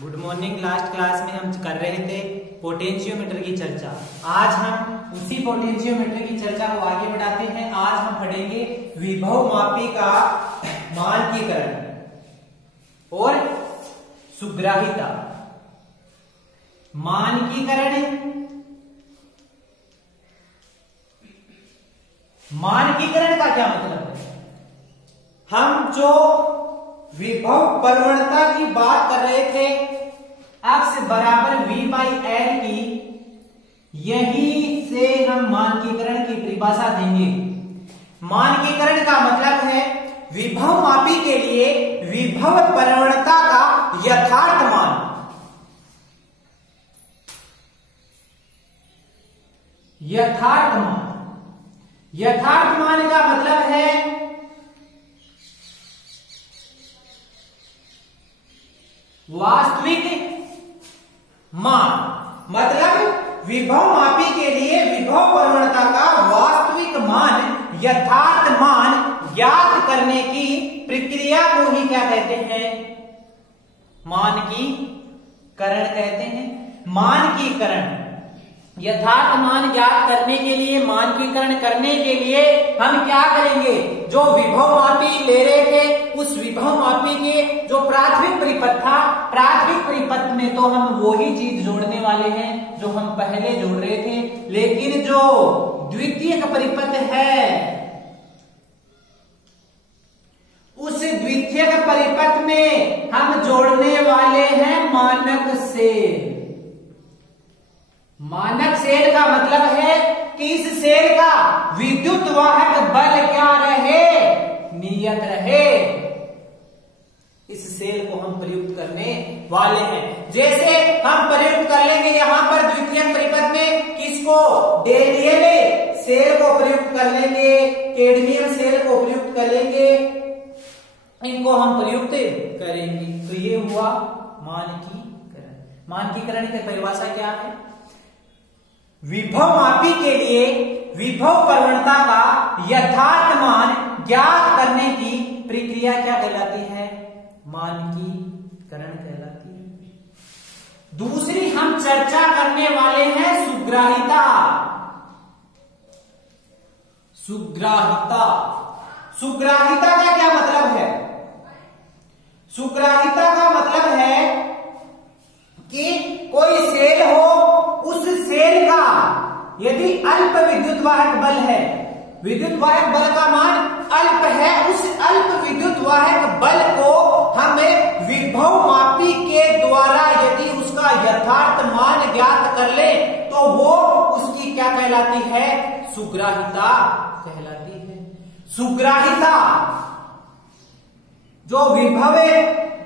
Good morning. Last class में हम कर रहे थे पोटेंशियोमीटर की चर्चा। आज हम उसी पोटेंशियोमीटर की चर्चा को आगे बढ़ाते हैं। आज हम पढ़ेंगे विभव मापी का मानकीकरण और सुग्राहिता। मानकीकरण का क्या मतलब है? हम जो विभव प्रवणता की बात कर रहे थे, x बराबर v/L की, यही से हम मानकीकरण की परिभाषा देंगे। मानकीकरण का मतलब है विभव मापी के लिए विभव प्रवणता का यथार्थ मान। यथार्थ मान का मतलब है वास्तविक मान। मतलब विभव मापी के लिए विभव प्रवणता का वास्तविक मान, यथार्थ मान ज्ञात करने की प्रक्रिया को ही क्या कहते हैं? मानकीकरण कहते हैं। मानकीकरण यथार्थ मान ज्ञात करने के लिए, मानकीकरण करने के लिए हम क्या करेंगे? जो विभव मापी ले रहे थे, उस विभव मापी के जो प्राथमिक परिपथ था, प्राथमिक परिपथ में तो हम वही चीज जोड़ने वाले हैं जो हम पहले जोड़ रहे थे, लेकिन जो द्वितीयक परिपथ है, उस द्वितीयक परिपथ में हम जोड़ने वाले हैं मानक सेल। मानक सेल का मतलब है कि इस सेल का विद्युत वाहक बल क्या रहे? नियत रहे। इस सेल को हम प्रयुक्त करने वाले हैं। जैसे हम प्रयुक्त कर लेंगे यहां पर द्वितीयक परिपथ में किसको? डेलियम सेल को प्रयुक्त कर लेंगे, कैडमियम सेल को प्रयुक्त कर लेंगे, इनको हम प्रयुक्त करेंगे। तो ये हुआ मानकीकरण। मानकीकरण की परिभाषा क्या है? विभव मापी के लिए विभव प्रवणता का यथार्थ मान ज्ञात करने की प्रक्रिया क्या कहलाती है? मानकीकरण कहलाती है। दूसरी हम चर्चा करने वाले हैं सुग्राहिता। सुग्राहिता का क्या मतलब है? सुग्राहिता का मतलब है कि कोई सेल हो, उस सेल का यदि अल्प विद्युत वाहक बल है, विद्युत वाहक बल का मान अल्प है, उस अल्प विद्युत वाहक बल को हमें विभव मापी के द्वारा यदि उसका यथार्थ मान ज्ञात कर ले तो वो उसकी क्या कहलाती है? सुग्राहिता कहलाती है। सुग्राहिता जो विभव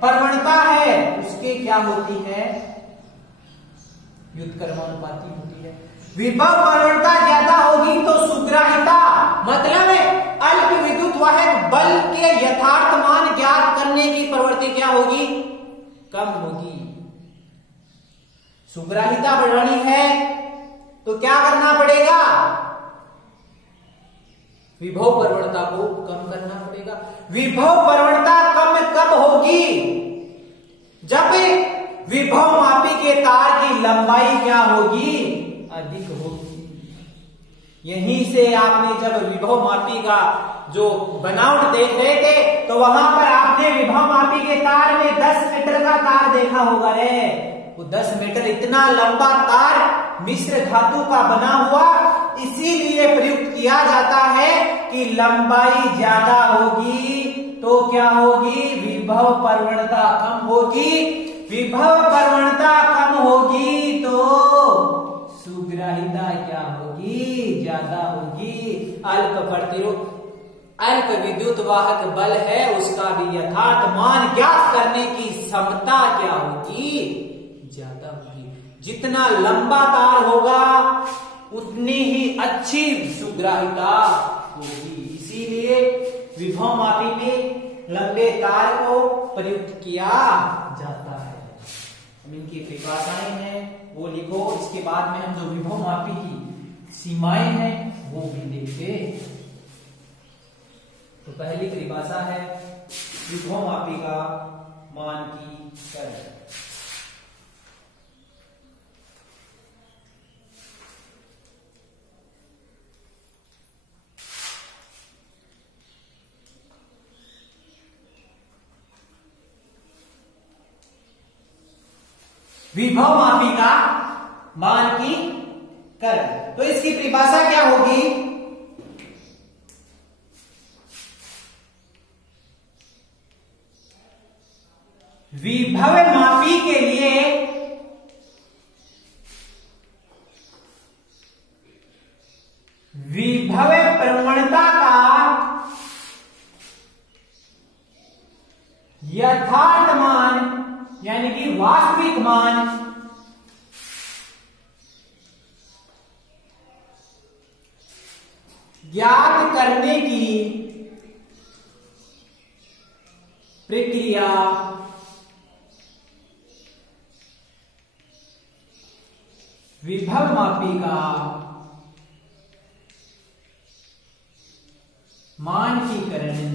प्रवणता है उसके क्या होती है? व्युत्क्रमानुपाती होती है। विभव प्रवणता ज्यादा होगी तो सुग्राहिता मतलब अल्प विद्युत वाहक बल के यथार्थ मान ज्ञात करने की प्रवृत्ति क्या होगी? कम होगी। सुग्राहिता बढ़ानी है तो क्या करना पड़ेगा? विभव प्रवणता को कम करना पड़ेगा। विभव प्रवणता कम कब होगी? जब विभव मापी के तार की लंबाई क्या होगी? अधिक होगी। यहीं से आपने जब विभव मापी का जो बनावट देख रहे थे तो वहां पर आपने विभव मापी के तार में 10 मीटर का तार देखा होगा रे। वो 10 मीटर इतना लंबा तार मिश्र धातु का बना हुआ, इसीलिए प्रयुक्त किया जाता है कि लंबाई ज्यादा होगी तो क्या होगी? विभव प्रवणता कम होगी। विभव प्रवणता कम होगी तो सुग्राहिता क्या होगी? ज्यादा होगी। अल्प प्रतिरोध, अल्प विद्युत वाहक बल है, उसका भी यथार्थ मान ज्ञात करने की क्षमता क्या होगी? ज्यादा होगी। जितना लंबा तार होगा उतनी ही अच्छी सुग्राहिता होगी। इसीलिए विभव मापी में लंबे तार को प्रयुक्त किया जाता है। इनकी परिभाषाएं हैं वो लिखो। इसके बाद में हम जो विभव मापी की सीमाएं हैं वो भी देखेंगे। तो पहली परिभाषा है विभव मापी का मानकीकरण। विभव मापी का मानकीकरण। तो इसकी परिभाषा क्या होगी? विभव मापी के लिए विभव प्रवणता का यथार्थ मान यानी कि वास्तविक मान ज्ञात करने की प्रक्रिया विभव मापी का मानकीकरण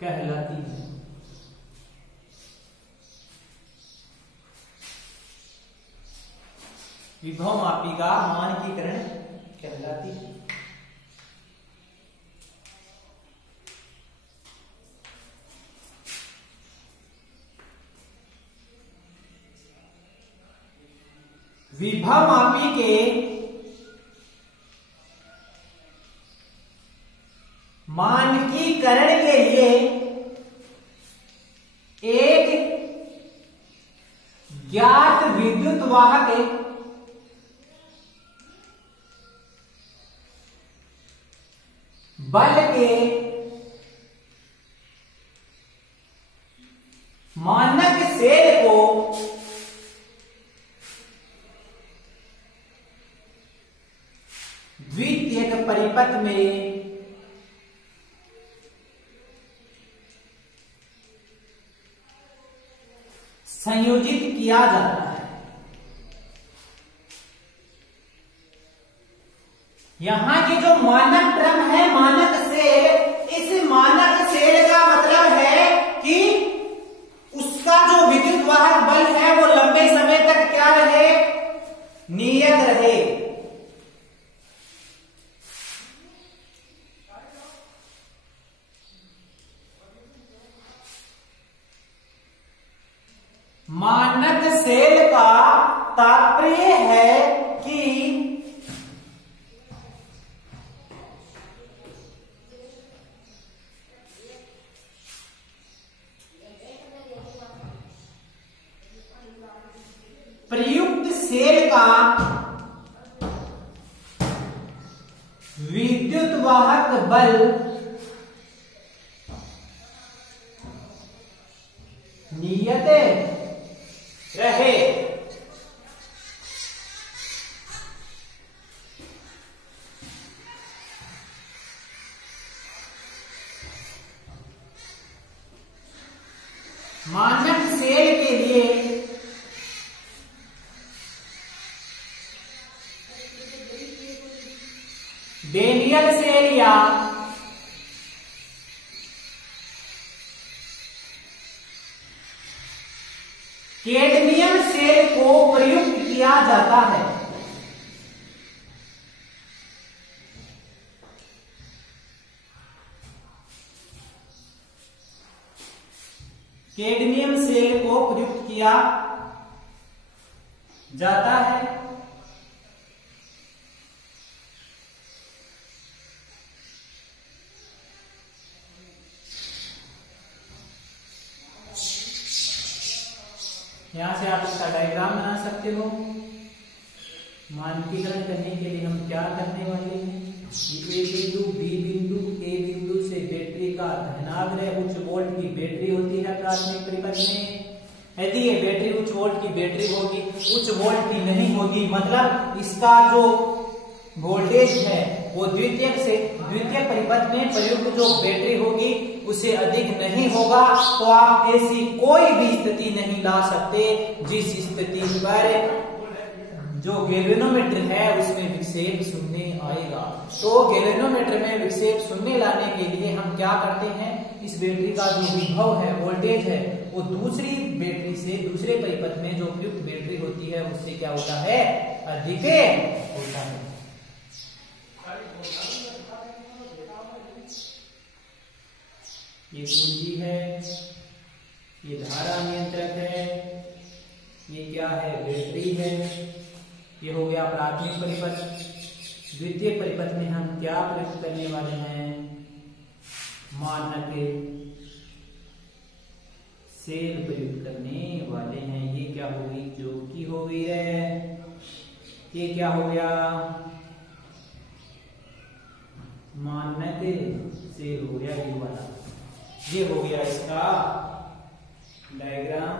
कहलाती है। विभव मापी का मानकीकरण कहलाती है। विभव मापी के मानकीकरण के लिए एक ज्ञात विद्युत वाहक बल के मानक सेल को द्वितीयक परिपथ में संयोजित किया जाता है। यहां की जो मानक क्रम है, मानक सेल, इस मानक सेल का मतलब है कि उसका जो विद्युत वाहक बल है वो लंबे समय तक क्या रहे? नियत रहे। मानक सेल का तात्पर्य है कि प्रयुक्त सेल का विद्युत वाहक बल नियत रहे। मानक सेल के लिए डेनियल सेल या कैडमियम सेल को प्रयुक्त किया जाता है। कैडमियम सेल को प्रयुक्त किया जाता है। यहां से आप इसका डायग्राम बना सकते हो। मानकीकरण करने के लिए हम क्या करने वाले हैं? ए बिंदु, बी बिंदु, ए बिंदु से बैटरी का धनाग्रह उच्च वोल्ट की बैटरी होती है प्राथमिक परिपथ में। यदि ये बैटरी उच्च वोल्ट की बैटरी होगी, उच्च वोल्ट की नहीं होगी, मतलब इसका जो वोल्टेज है वो द्वितीय परिपथ में प्रयुक्त जो बैटरी होगी उससे अधिक नहीं होगा, तो आप ऐसी कोई भी स्थिति नहीं ला सकते जिस स्थिति पर जो गैल्वेनोमीटर है उसमें विक्षेप शून्य आएगा। तो गैल्वेनोमीटर में विक्षेप शून्य लाने के लिए हम क्या करते हैं? इस बैटरी का जो विभव है, वोल्टेज है, वो दूसरी बैटरी से दूसरे परिपथ में जो प्रयुक्त बैटरी होती है उससे क्या होता है? अधिक होता है। ये कुंजी है, ये धारा नियंत्रक है, ये क्या है, बैटरी है। ये हो गया प्राथमिक परिपथ। द्वितीय परिपथ में हम क्या प्रयुक्त करने वाले हैं, मानक सेल प्रयुक्त करने वाले हैं। ये क्या होगी, जो की हो गई है, ये क्या हो गया, मानक सेल हो गया, ये वाला। ये हो गया इसका डायग्राम।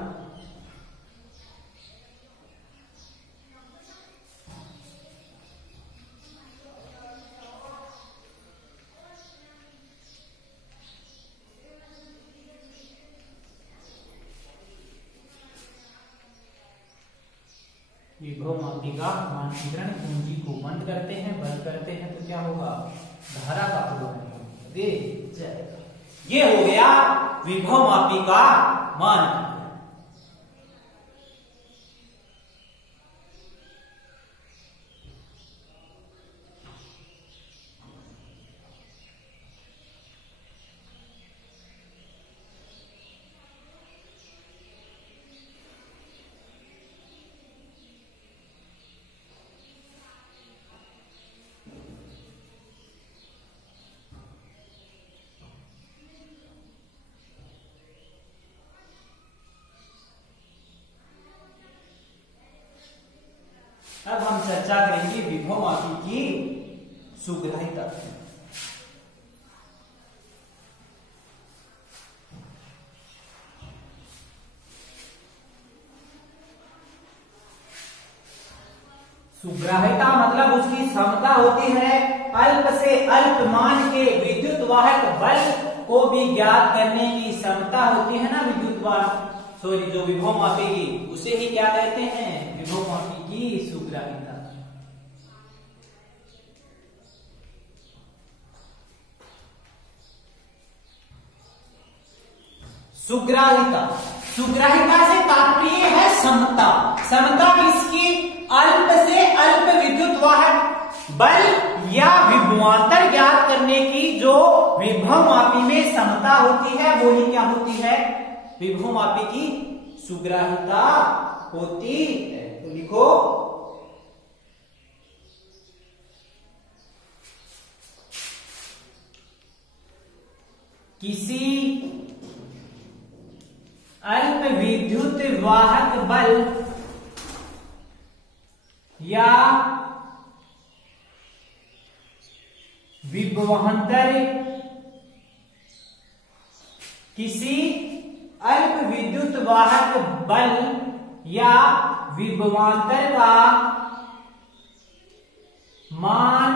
विभव मापिका मानचित्रण कुंजी को बंद करते हैं, बंद करते हैं तो क्या होगा, धारा का प्रवाह दे जाएगा। ये हो गया विभव मापिका मानचित्रण। अब हम चर्चा करेंगे विभव मापी की सुग्राह्यता। सुग्राह्यता मतलब उसकी क्षमता होती है अल्प से अल्प मान के विद्युत वाहक बल को भी ज्ञात करने की क्षमता होती है ना, विद्युत वाहक जो विभव मापेगी उसे ही क्या कहते हैं, विभव मापी की सुग्राह्यता। सुग्राह्यता, सुग्राह्यता से तात्पर्य है समता। समता किसकी, अल्प से अल्प विद्युत वाहक बल या विभवांतर ज्ञात करने की जो विभव मापी में समता होती है वो ही क्या होती है, विभव मापी की सुग्राह्यता होती है। तो लिखो किसी अल्प विद्युत वाहक बल या विभवांतर, किसी अल्प विद्युत वाहक बल या विभवांतर का मान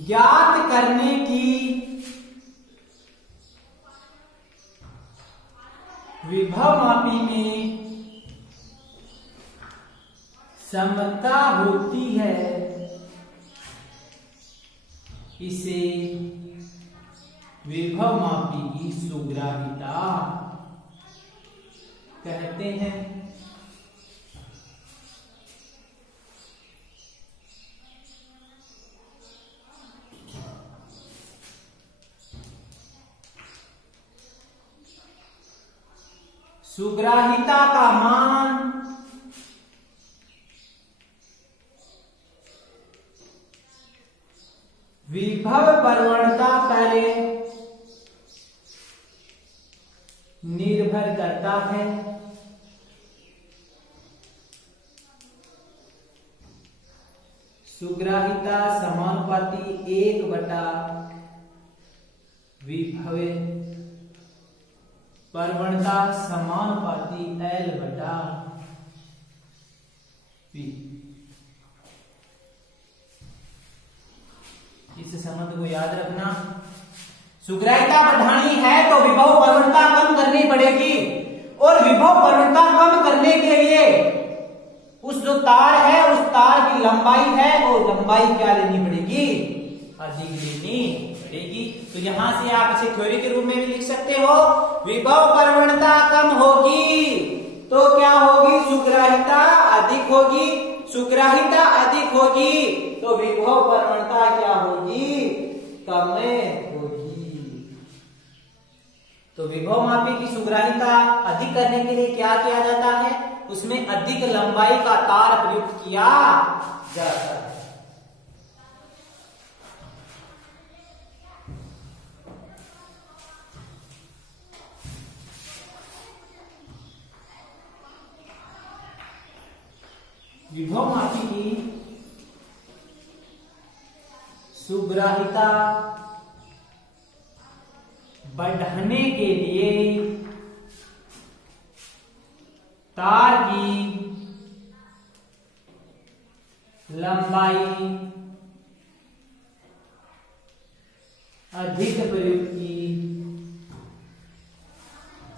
ज्ञात करने की विभव मापी में समता होती है, इसे विभव मापी की सुग्राह्यता कहते हैं। सुग्राह्यता का मान विभव प्रवणता पर निर्भर करता है। सुग्राह्यता समानुपाती 1/, विभव प्रवणता समानुपाती L/V। इस संबंध को याद रखना। सुग्राह्यता बढ़ानी है तो विभव प्रवणता कम करनी पड़ेगी, और विभव प्रवणता कम करने के लिए उस जो तार है उस तार की लंबाई है और लंबाई क्या लेनी पड़ेगी, अधिक लेनी पड़ेगी। तो यहां से आप इसे थ्योरी के रूप में भी लिख सकते हो, विभव प्रवणता कम होगी तो क्या होगी, सुग्राह्यता अधिक होगी। सुग्राह्यता अधिक अधिक होगी तो विभव प्रवणता क्या होगी? कम होगी। तो विभव मापी की सुग्राहिता अधिक करने के लिए क्या किया जाता है? उसमें अधिक लंबाई का तार प्रयुक्त किया जाता है। विभव मापी की सुग्राहिता बढ़ाने के लिए तार की लंबाई अधिक प्रयुक्त की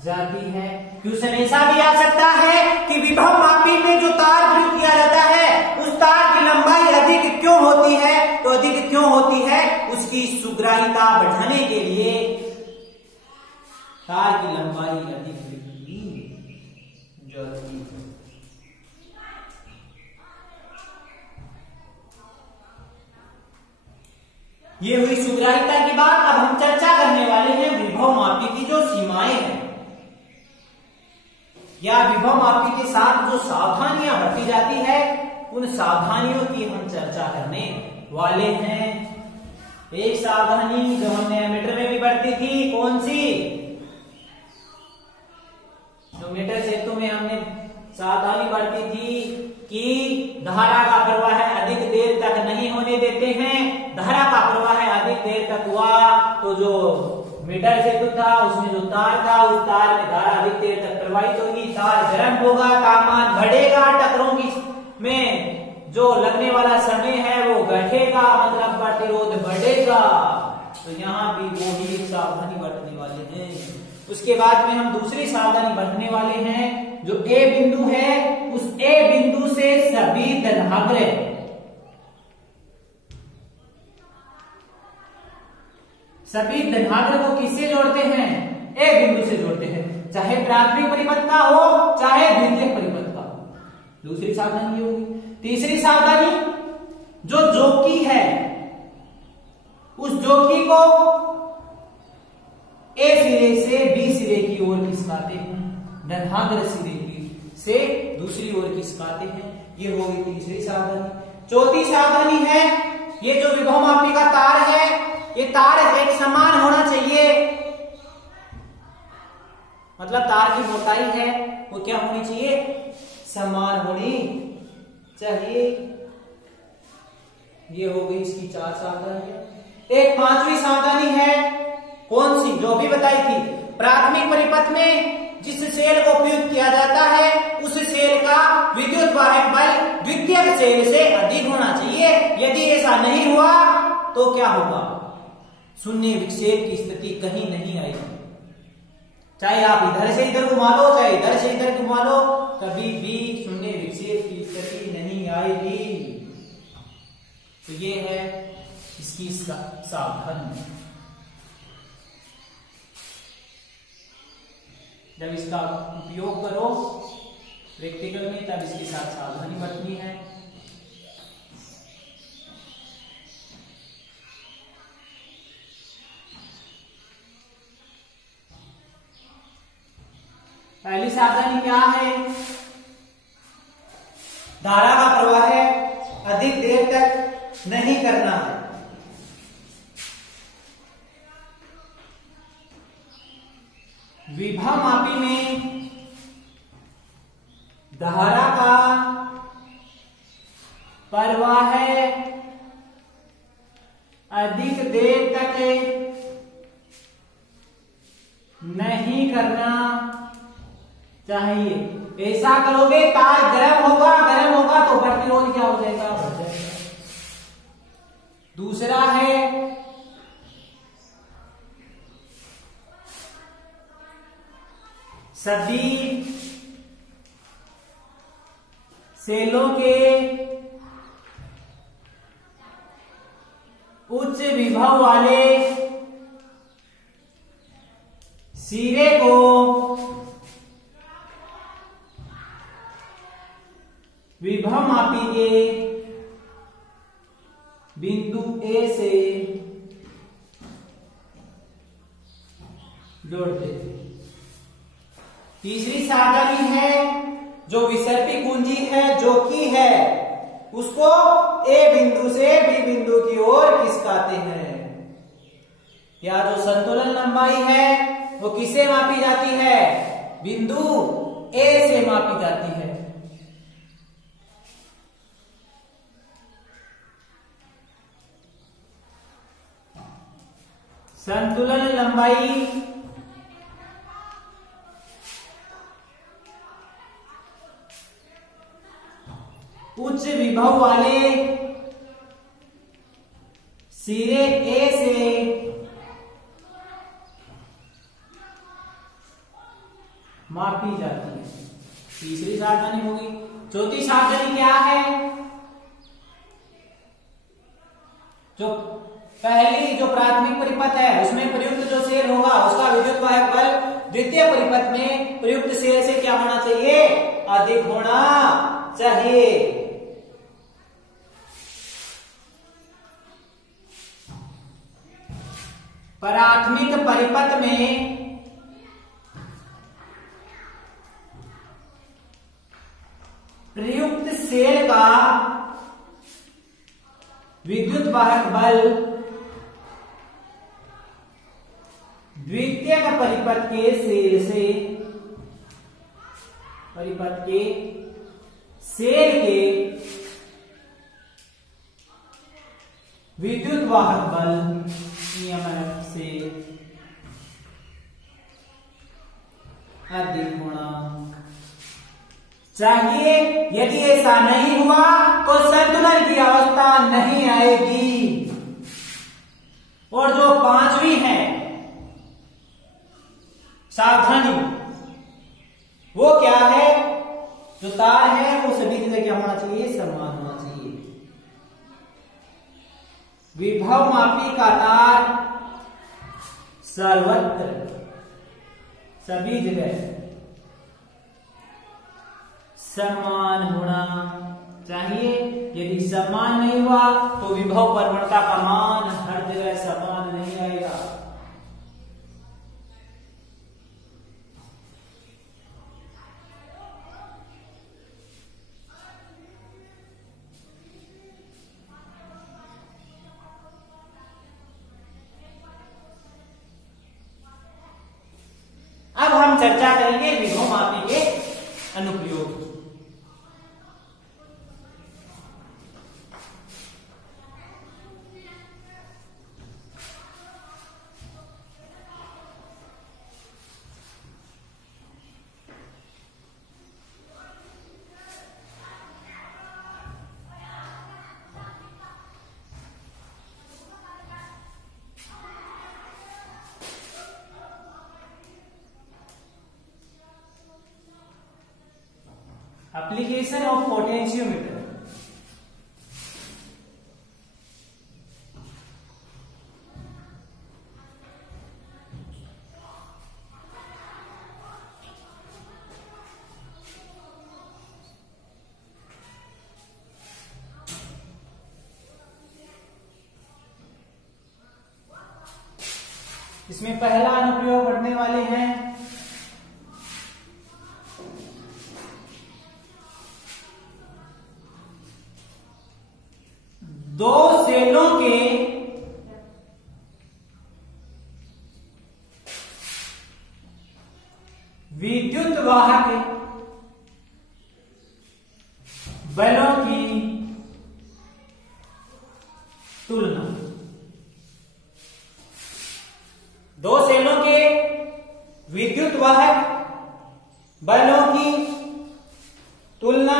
जाती है। क्वेश्चन ऐसा भी आ सकता है कि विभव मापी में जो तार प्रयुक्त किया जाता है उस तार की लंबाई अधिक क्यों होती है? तो अधिक क्यों होती है? उसकी सुग्राहिता बढ़ाने के लिए तार की लंबाई अधिक प्रयुक्त की जाती है। ये हुई सुग्राहिता की बात। अब हम चर्चा करने वाले हैं विभव मापी की जो सीमाएं हैं या विभव मापी के साथ जो सावधानियां बरती जाती है उन सावधानियों की हम चर्चा करने वाले हैं। एक सावधानी जो हमने एमीटर में भी बरती थी, कौन सी? जो मीटर सेतु में हमने सावधानी बरती थी कि धारा का प्रवाह अधिक देर तक नहीं होने देते हैं। धारा का प्रवाह अधिक देर तक हुआ तो जो मीटर सेतु था उसमें जो तार था उस तार में धारा अधिक देर तक प्रवाहित होगी, तार गर्म होगा, तापमान बढ़ेगा, टक्करों की में जो लगने वाला समय है वो घटेगा, मतलब प्रतिरोध बढ़ेगा। तो यहाँ भी वो ही एक सावधानी बरतने वाले हैं। उसके बाद में हम दूसरी सावधानी बरतने वाले हैं। जो ए बिंदु है उस ए बिंदु से सभी धनाग्र को किससे जोड़ते हैं? ए बिंदु से जोड़ते हैं, चाहे प्राथमिक परिपथ का हो चाहे द्वितीयक परिपथ का हो। दूसरी सावधानी ये होगी। तीसरी सावधानी, जो जोकी है उस जोकी को ए सिरे से बी सिरे की ओर खिसकाते हैं, धनाग्र सिरे की से दूसरी ओर खिसकाते हैं। ये होगी तीसरी सावधानी। चौथी सावधानी है, ये जो विभव मापी का तार है ये तार एक समान होना चाहिए, मतलब तार की मोटाई है वो क्या होनी चाहिए? समान होनी चाहिए। ये हो गई इसकी 4 सावधानी। एक 5वीं सावधानी है, कौन सी? जो भी बताई थी, प्राथमिक परिपथ में जिस सेल को प्रयुक्त किया जाता है उस सेल का विद्युत वाहक बल द्वितीयक सेल से अधिक होना चाहिए। यदि ऐसा नहीं हुआ तो क्या होगा? शून्य विक्षेप की स्थिति कहीं नहीं आएगी। चाहे आप इधर से इधर घुमा लो चाहे इधर से इधर घुमा लो, कभी भी शून्य विक्षेप की स्थिति नहीं आएगी। तो ये है इसकी सावधानी। जब इसका उपयोग करो प्रैक्टिकल में तब इसके साथ सावधानी बरतनी है। पहली सावधानी क्या है? धारा का प्रवाह अधिक देर तक नहीं करना है। विभव मापी में धारा का प्रवाह अधिक देर तक नहीं करना चाहिए। ऐसा करोगे तार गर्म होगा तो प्रतिरोध क्या हो जाएगा? बढ़ जाएगा। दूसरा है सभी सेलों के उच्च विभव वाले सिरे को विभव मापी के ए से जोड़ते थे। तीसरी सावधानी है, जो विसर्पी कुंजी है जो कि है उसको ए बिंदु से बी बिंदु की ओर खिसकाते हैं। या जो संतुलन लंबाई है वो किसे मापी जाती है? बिंदु ए से मापी जाती है। संतुलन लंबाई उच्च विभव वाले सिरे ए से मापी जाती है। तीसरी सावधानी होगी। चौथी सावधानी क्या है? जो पहली जो प्राथमिक परिपथ है उसमें प्रयुक्त जो सेल होगा उसका विद्युत वाहक बल द्वितीय परिपथ में प्रयुक्त सेल से क्या होना चाहिए? अधिक होना चाहिए। प्राथमिक परिपथ में प्रयुक्त सेल का विद्युत वाहक बल द्वितीय परिपथ के सेल से परिपथ के सेल के विद्युत वाहक बल EMF से अधिक होना चाहिए। यदि ऐसा नहीं हुआ तो संतुलन की अवस्था नहीं आएगी। और जो पांचवी है सावधानी वो क्या है? जो तार है वो सभी जगह क्या होना चाहिए? समान होना चाहिए। विभव मापी का तार सर्वत्र सभी जगह समान होना चाहिए। यदि समान नहीं हुआ तो विभव प्रवणता का मान हर जगह समान नहीं आएगा। अब हम चर्चा करेंगे विभव मापी के अनुप्रयोग। Application of potentiometer. इसमें पहला अनुप्रयोग पढ़ने वाले हैं दो सेलों के विद्युत वाहक बलों की तुलना। दो सेलों के विद्युत वाहक बलों की तुलना,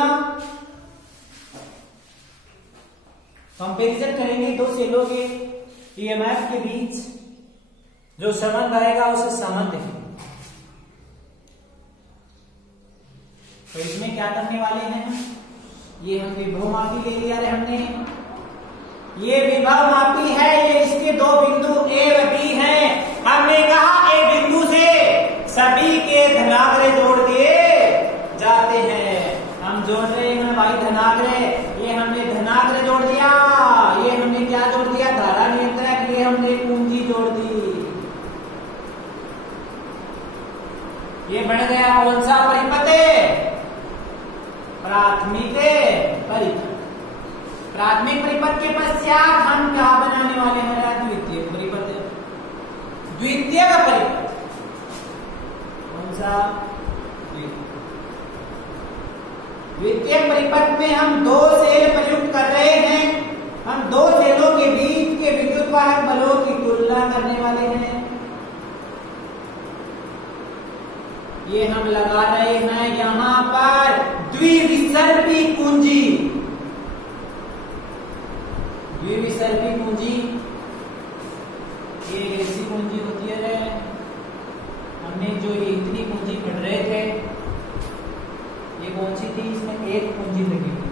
कंपैरिजन करेंगे दो सेलों के EMF के बीच। जो संबंध आएगा उसे संबंध है। तो इसमें क्या करने वाले हैं? ये हम विभव मापी ले लिया हमने। ये विभव मापी है, ये इसके दो बिंदु A व B हैं। हमने कहा एक बिंदु से सभी के धनाग्रह जोड़ दिए जाते हैं। हम जोड़ रहे हैं भाई धनाग्रह। ये हमने धनाग्रह जोड़ दिया, ये हमने क्या जोड़ दिया? प्राथमिक परिपथ। प्राथमिक परिपथ के पश्चात हम क्या बनाने वाले हैं? द्वितीय परिपथ। द्वितीय परिपथ कौन सा? द्वितीय परिपथ में हम दो सेल प्रयुक्त कर रहे हैं। हम दो सेलों के बीच के विद्युत वाहक बलों की तुलना करने वाले हैं। ये हम लगा रहे हैं यहां पर द्विविसर्पी कुंजी। द्विविसर्पी कुंजी ये ऐसी कुंजी होती है। हमने जो ये इतनी कुंजी पढ़ रहे थे, ये कौन सी थी? इसमें एक कुंजी लगी हुई।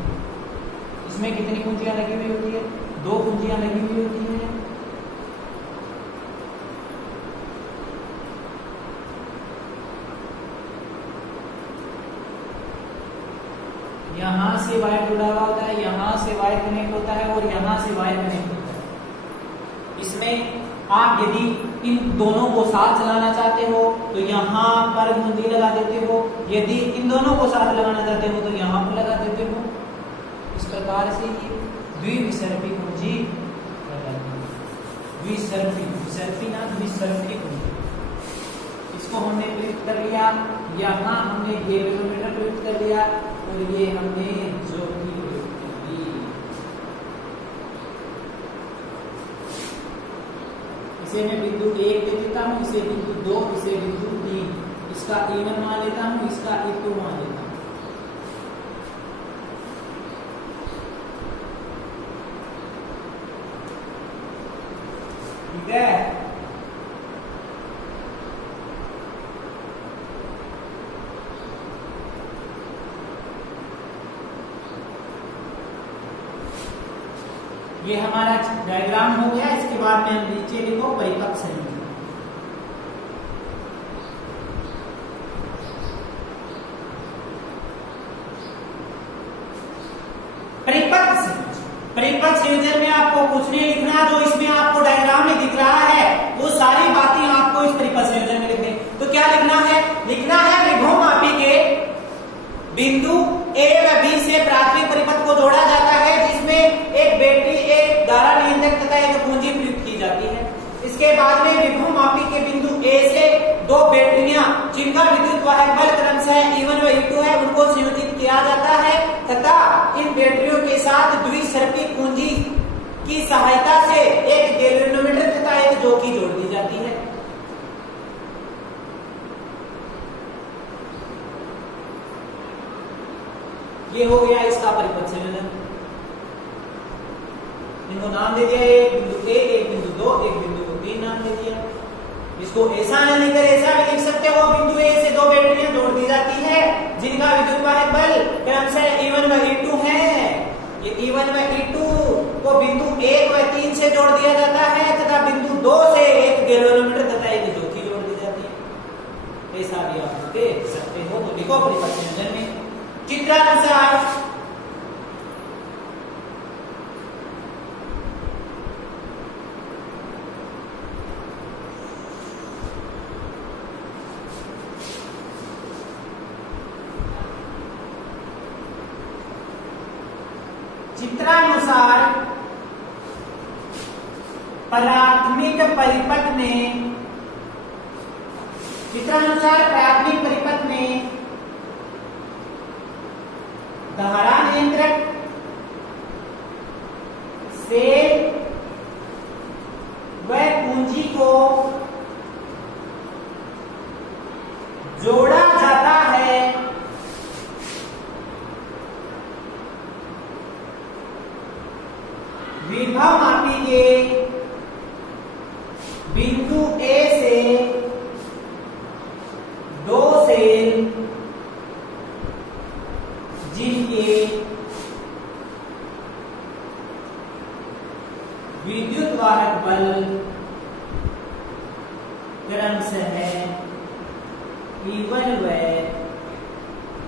इसमें कितनी कुंजियां लगी हुई होती है? दो कुंजियां लगी हुई होती है। यहां से वायर जुड़ा हुआ होता है, यहां से वायर कनेक्ट होता है और यहां से वायर कनेक्ट होता है। इसमें आप यदि इन दोनों को साथ चलाना चाहते हो तो यहां पर कुंजी लगा देते हो। यदि इन दोनों को साथ लगाना चाहते हो तो यहां पर लगा देते हो। इस प्रकार से ये द्विविसर्पी कुंजी द्विसर्पी ना द्विसर्पी कुंजी, इसको हमने प्रयुक्त कर लिया। यहाँ हमने गैल्वेनोमीटर प्रयुक्त कर लिया और ये हमने ज्योति प्रयुक्त कर ली। इसे मैं बिंदु 1 दे देता हूँ, इसे बिंदु 2, इसे बिंदु 3। इसका E1 मान लेता हूँ, इसका E2 मान लेता हूँ। ठीक है। ये हमारा डायग्राम हो गया। इसके बाद में हम नीचे लिखो परिपथ संयोजन। परिपथ संयोजन में आपको कुछ नहीं लिखना। जो इसमें आपको डायग्राम में दिख रहा है वो सारी बातें आपको इस परिपथ संयोजन में लिखनी। तो क्या लिखना है? लिखना है विभव मापी के बिंदु ए व बी से प्राथमिक परिपथ को जोड़ा जाता है, जिसमें एक बैटरी, एक धारा नियंत्रक तथा एक कुंजी प्रयुक्त की जाती है। इसके बाद में विभव मापी के बिंदु ए से दो बैटरियां जिनका विद्युत वाहक बल क्रमशः E1 व E2 है, उनको संयोजित किया जाता है तथा इन बैटरियों के साथ द्विसर्पी कुंजी की सहायता से एक गैल्वेनोमीटर तथा एक जोकी जोड़ दी जाती है। ये हो गया इसका परिपथ संयोजन। इनको नाम दे दिया, एक बिंदु ए, एक बिंदु 2, एक बिंदु को 3 नाम दे दिया। इसको ऐसा न लिखकर ऐसा भी लिख सकते हो। बिंदु ए से दो बैटरियां जोड़ दी जाती है जिनका विद्युत वाहक बल क्रमशः E1 व E2 है। ये E1 व E2 को बिंदु 1 व 3 से जोड़ दिया जाता है तथा बिंदु 2 से एक गैल्वेनोमीटर तथा एक जोकी जोड़ दी जाती है। ऐसा भी आप देख सकते हो। तो लिखो परिपथ संयोजन में चित्रानुसार प्राथमिक परिपथ में धारा नियंत्रक से व कुंजी को जोड़ा जाता है। विभव मापी के बिंदु ए से दो सेल जिनके विद्युत वाहक बल क्रमशः E1 व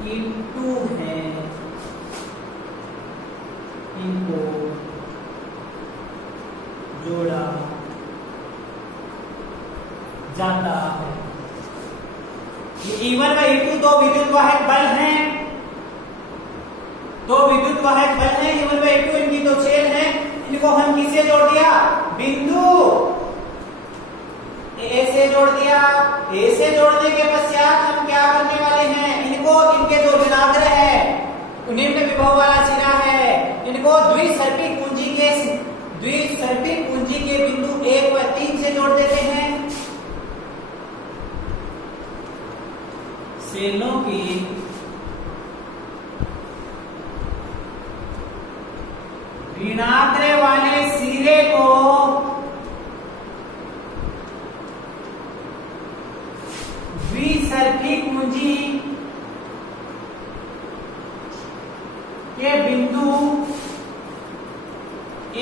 E2 है, इनको जोड़ा जाता है। ये E1 व E2 दो विद्युत वाहक बल हैं विद्युतवाहक बल है E1/2, इनकी तो छेद है, इनको हम किससे जोड़ दिया? बिंदु ए से जोड़ दिया। ए से जोड़ने के पश्चात हम क्या करने वाले हैं? इनको, इनके जो ऋणाग्र है, निम्न विभव वाला सिरा है, इनको द्विसर्पी पूंजी के बिंदु 1 व 3 से जोड़ देते हैं। सेलों की ऋणाग्र वाले सिरे को द्विसर्पी पूंजी के बिंदु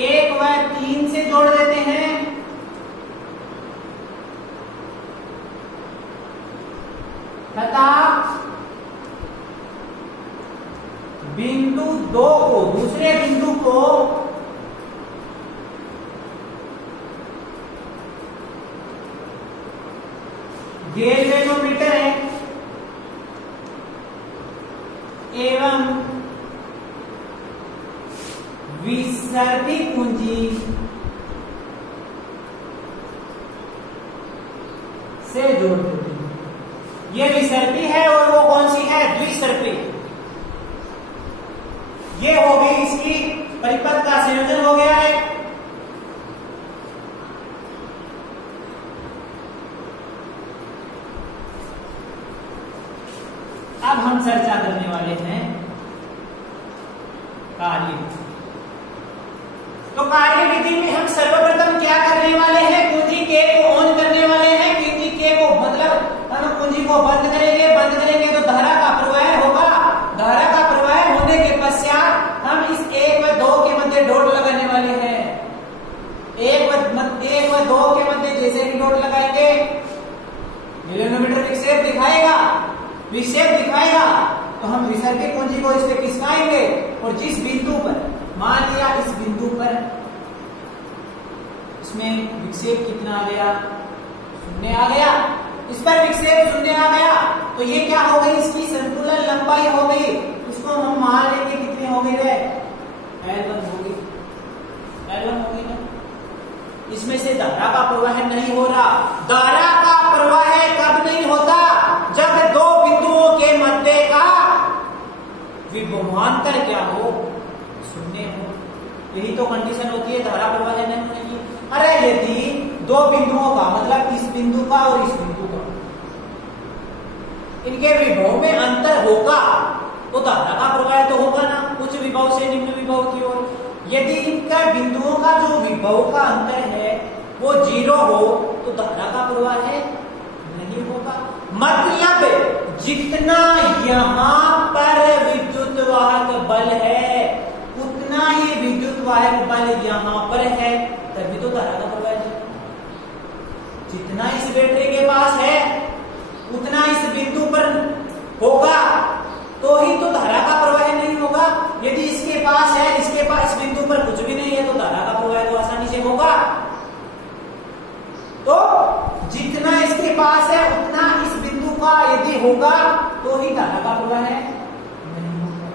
1 व 3 से जोड़ देते हैं तथा बिंदु 2 को, दूसरे बिंदु को गैल्वेनोमीटर है एवं विसर्पी पूंजी से जोड़ देते हैं। ये विसर्पी है और वो कौन सी है? द्विसर्पी। ये हो गई इसकी परिपथ का संयोजन हो गया है। अब हम चर्चा करने वाले हैं कार्य। तो कार्य विधि में हम सर्वप्रथम क्या करने वाले हैं? कुंजी के को ऑन करने वाले हैं। कुंजी के को मतलब हम कुंजी को बंद करेंगे। बंद करेंगे तो धारा का प्रवाह होगा। धारा का प्रवाह होने के पश्चात हम इस 1 व 2 के मध्य डॉट लगाने वाले हैं। 1 व 2 के मध्य जैसे ही डॉट लगाएंगे गैल्वेनोमीटर विक्षेप दिखाएगा। विक्षेप दिखाएगा तो हम विसर्पी कुंजी को इस पे खिसकाएंगे और जिस बिंदु पर, मान लिया इस बिंदु पर इसमें विक्षेप कितना आ गया? 0 आ गया। इस पर विक्षेप 0 आ गया तो ये क्या हो गई? इसकी संतुलन लंबाई हो गई। इसको हम मान लेंगे कितनी हो गई रे? L1 होगी। L1 होगी ना। इसमें से धारा का प्रवाह नहीं हो रहा। धारा का प्रवाह कब नहीं होता? जब 2 बिंदुओं के मध्य का विभवांतर क्या हो? 0 हो। यही तो कंडीशन होती है धारा प्रवाह नहीं होने की। अरे यदि 2 बिंदुओं का मतलब इस बिंदु का और इस बिंदु का, इनके विभव में अंतर होगा तो धारा का प्रवाह तो होगा ना, उच्च विभव से निम्न विभव की ओर। यदि इनका बिंदुओं का जो विभव का अंतर है वो 0 हो तो धारा का प्रवाह नहीं होगा। मतलब जितना यहां पर विद्युत वाहक बल है उतना ही विद्युत वाहक बल यहां पर है, तभी तो धारा का प्रवाह है। जितना इस बैटरी के पास है उतना इस बिंदु पर होगा तो ही तो धारा का प्रवाह नहीं होगा। यदि इसके पास है, इसके पास इस बिंदु पर कुछ भी नहीं है तो धारा का प्रवाह तो आसानी से होगा। तो जितना इसके पास है उतना इस बिंदु का यदि होगा तो ही धारा का प्रवाह नहीं होगा।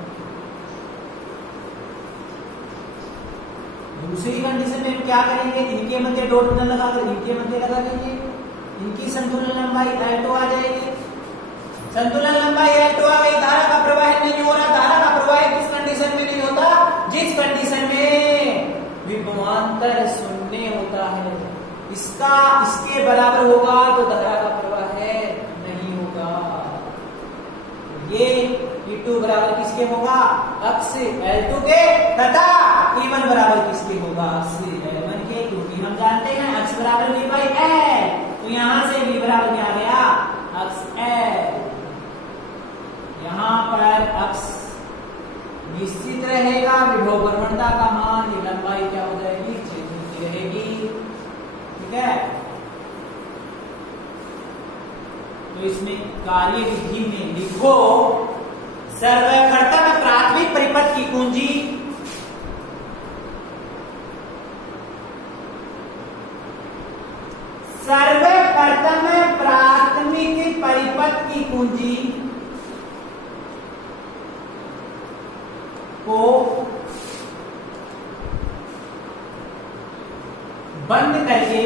दूसरी कंडीशन में हम क्या करेंगे? इनके मध्य डॉट न लगाकर इनके मध्य लगा देंगे। इनकी संतुलन लंबाई L2 आ जाएगी। संतुलन लंबाई L2 आ गई। धारा का प्रवाह नहीं हो रहा। धारा का प्रवाह किस कंडीशन में नहीं होता? जिस कंडीशन में विभवांतर 0 होता है। इसके बराबर होगा तो धारा का प्रवाह नहीं होगा। ये E2 बराबर किसके होगा? अक्ष L2 के तथा E1 बराबर किसके होगा? अक्ष L1 के, क्योंकि हम जानते हैं अक्ष बराबर V/L। तो यहां से V बराबर क्या आ गया? अक्ष L। यहां पर अक्ष निश्चित रहेगा। विभव प्रवणता का मान, ये लंबाई क्या हो जाएगी? क्षेत्र की रहेगी। ठीक है। तो इसमें कार्य विधि में लिखो सर्वप्रथम प्राथमिक परिपथ की कुंजी सर्वप्रथम प्राथमिक परिपथ की कुंजी को बंद करके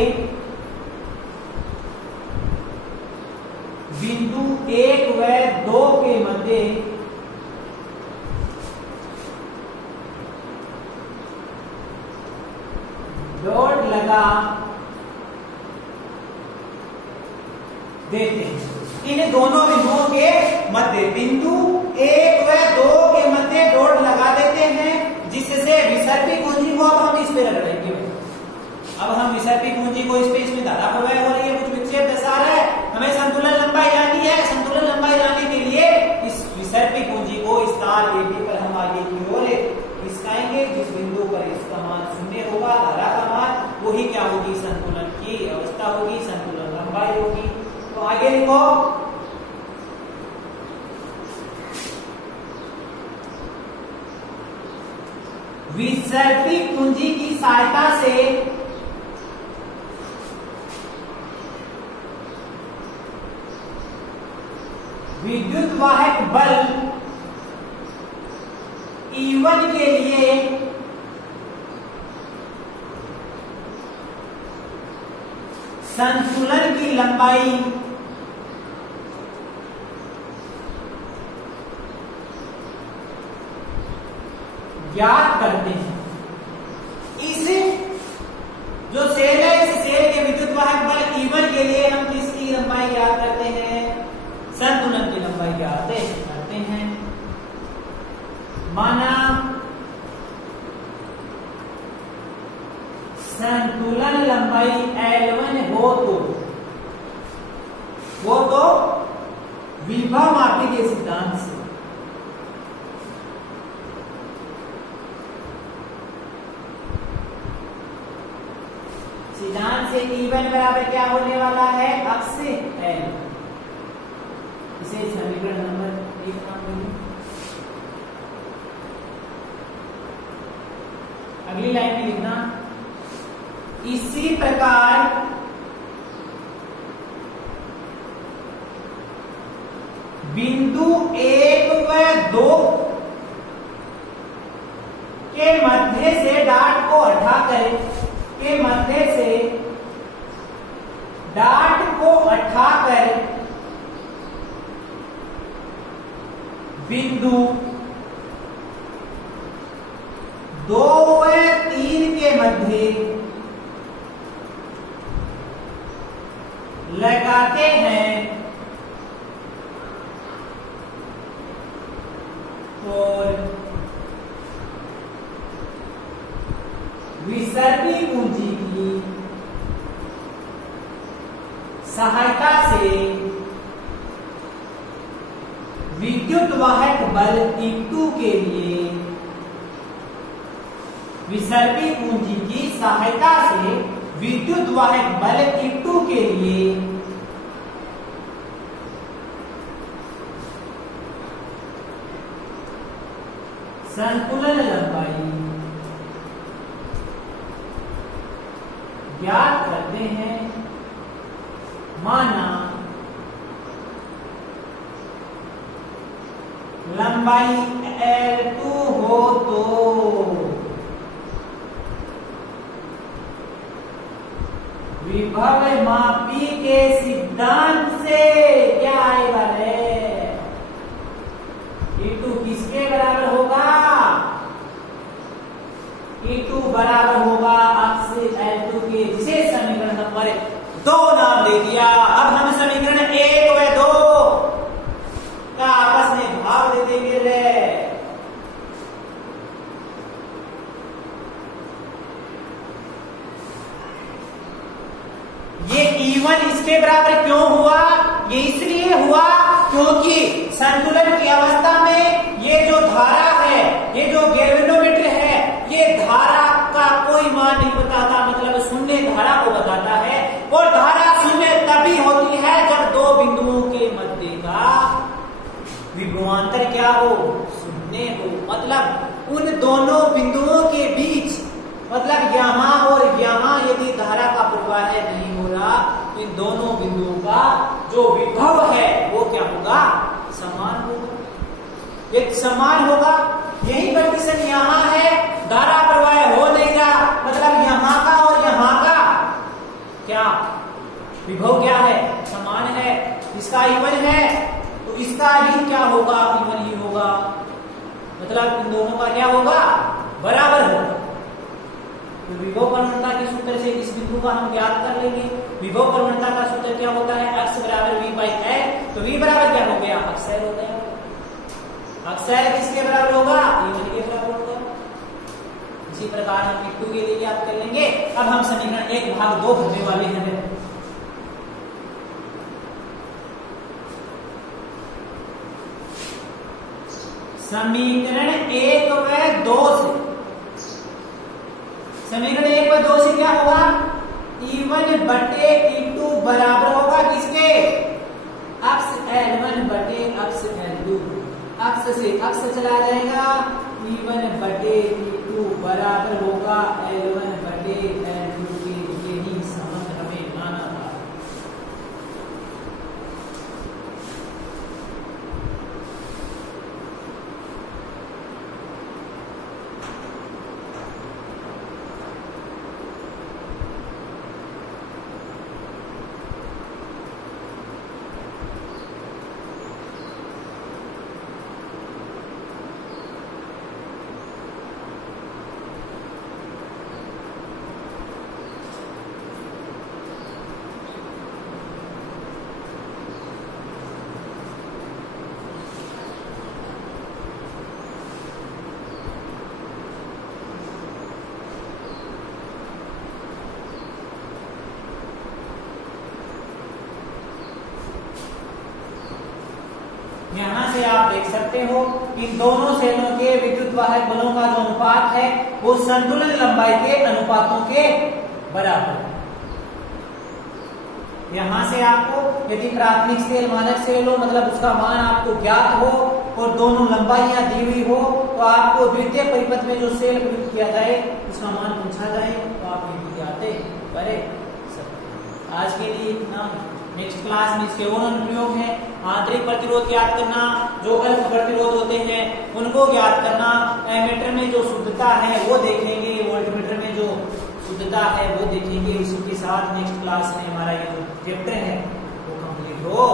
बिंदु 1 व 2 के मध्य डॉट लगा देते हैं। इन दोनों बिंदुओं के मध्य बिंदु 1 व 2 के मध्य डॉट लगा देते हैं, जिससे विसर्पी कुंजी को अब हम इस पे लगाएंगे। अब हम विसर्पी कुंजी को इस पे, इसमें धारा प्रवाह हो रही है, कुछ विक्षेप दशा रहा है, हमें संतुलन लंबाई जाननी है। संतुलन लंबाई जानने के लिए इस विसर्पी कुंजी को इस तार AB पर हम आगे की ओर खिसकाएंगे। जिस बिंदु पर इसका मान 0 होगा, धारा का मान, वही क्या होगी, संतुलन की अवस्था होगी, संतुलन लंबाई होगी। तो आगे लिखो, विसर्पी कुंजी की सहायता से विद्युत वाहक बल E1 के लिए संतुलन की लंबाई ज्ञात करते हैं। इस जो सेल है, इस सेल के विद्युत वाहक बल E1 के लिए हम किसकी लंबाई ज्ञात करते हैं, संतुलन की लंबाई ज्ञात करते हैं। माना संतुलन लंबाई L1 हो तो विभव मापी के सिद्धांत से E1 बराबर क्या होने वाला है, अक्ष L। इसे समीकरण नंबर 1 मान लीजिए। अगली लाइन में लिखना, इसी प्रकार बिंदु 1 व 2 के मध्य से डाट को हटाकर बिंदु 2 व 3 के मध्य लगाते हैं और विसर्पी कुंजी की सहायता से विद्युत वाहक बल E2 के लिए विसर्पी कुंजी की सहायता से विद्युत वाहक बल E2 के लिए संतुलन लंबाई ज्ञात करते हैं। माना लंबाई L2 हो तो विभव मापी के सिद्धांत से क्या आएगा है, E2 किसके बराबर होगा, E2 बराबर होगा अक्ष L2 के, जिसे समीकरण नंबर 2 नाम दे दिया। अब हम समीकरण 1 व 2 का आपस में भाव देते हुए ये E1 इसके बराबर क्यों हुआ, ये इसलिए हुआ क्योंकि संतुलन की अवस्था में ये जो धारा है, ये जो गैल्वेनोमीटर है, ये धारा का कोई मान नहीं बताता, मतलब शून्य धारा को बताता है। और धारा शून्य तभी होती है जब दो बिंदुओं के मध्य का विभवांतर क्या हो, शून्य हो। मतलब उन दोनों बिंदुओं के बीच, मतलब यहाँ और यहाँ यदि धारा का प्रवाह नहीं हो रहा, इन दोनों बिंदुओं का जो विभव है वो क्या होगा, समान होगा। एक समान होगा यही कंडीशन यहाँ है, धारा प्रवाह हो नहीं रहा, मतलब यहाँ का और यहाँ का क्या विभव क्या है, समान है, इसका इवन है तो इसका भी क्या होगा, इवन ही होगा, मतलब इन दोनों का क्या होगा, बराबर होगा। तो विभव प्रवणता के सूत्र से इस बिंदु का हम ज्ञात कर लेंगे। विभव प्रवणता का सूत्र क्या होता है, x बराबर v बाई l, तो v बराबर क्या हो गया, अक्षर हो गया। अक्षर किसके बराबर होगा, इवन के बराबर होगा। इसी प्रकार हम बिंदु के लिए ज्ञात कर लेंगे। अब हम समीकरण 1 भाग 2 भरने वाले हैं। समीकरण 1 व 2 से, समीकरण 1 व 2 से क्या होगा, E1 बटे E2 बराबर होगा किसके, अक्ष L1 बटे अक्ष L2, अक्ष से अक्ष चला जाएगा, E1 बटे E2 बराबर होगा L1 बटे L2 के, यही संबंध हमें आना था। यहां से आप देख सकते हो इन दोनों सेलों के विद्युत वाहक बलों का जो अनुपात है वो संतुलन लंबाई के अनुपातों के बराबर है। यहां से आपको यदि प्राथमिक सेल मानक सेल हो, मतलब उसका मान आपको ज्ञात हो और दोनों लंबाइयां दी हुई हो, तो आपको द्वितीय परिपथ में जो सेल प्रयुक्त किया जाए उसका मान पूछा जाए तो आप ये ज्ञात करे सकते। आज के लिए इतना। नेक्स्ट क्लास में इसके और अनुप्रयोग है। आंतरिक प्रतिरोध ज्ञात करना, जो अल्प प्रतिरोध होते हैं उनको ज्ञात करना, एमीटर में जो शुद्धता है वो देखेंगे, वोल्टमीटर में जो शुद्धता है वो देखेंगे। उसी के साथ नेक्स्ट क्लास में हमारा ये जो चैप्टर है वो कंप्लीट हो